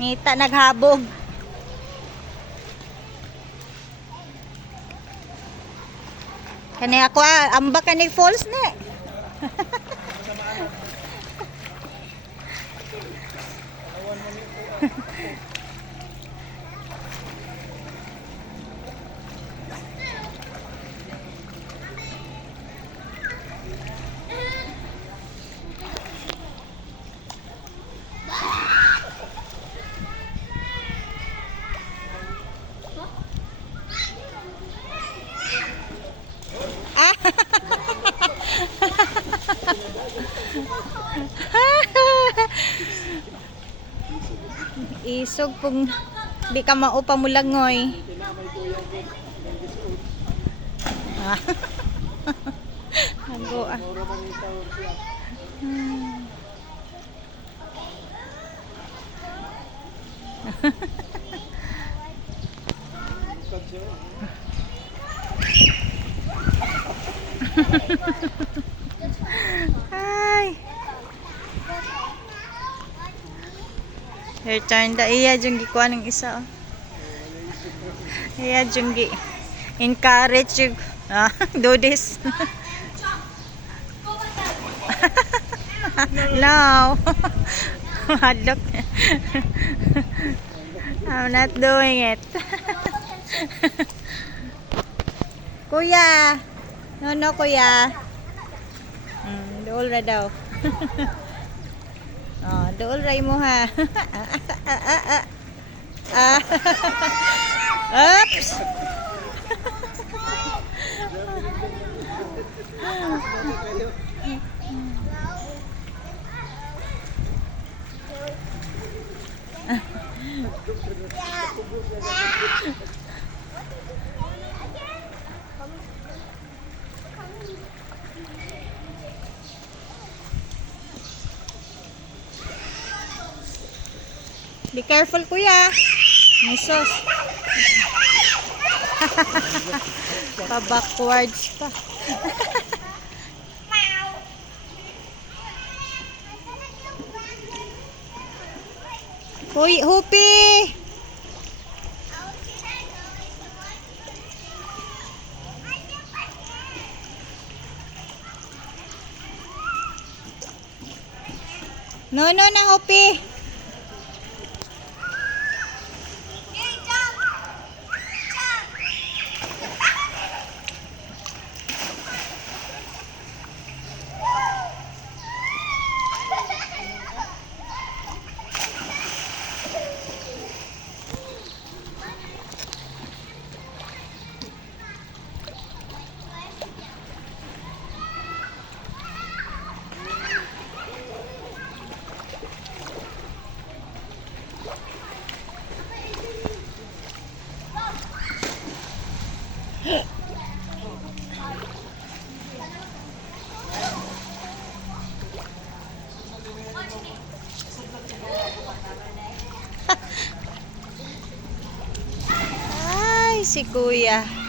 Ngita naghabog. Kani ako ambak kani falls ni. Isog pong di ka maupa mo langoy. Hago ah. Ay. Return da iya jung gikuha ng isa. Iya jung gi encourage you do this. No. Look. I'm not doing it. Kuya. No, kuya. Dool ra daw. Oh, dool ray mo ha. Oops. Be careful, kuya. May sauce. Pa-backwards pa. Hoy, Hopi! No, na, Hopi. Ay, si kuya.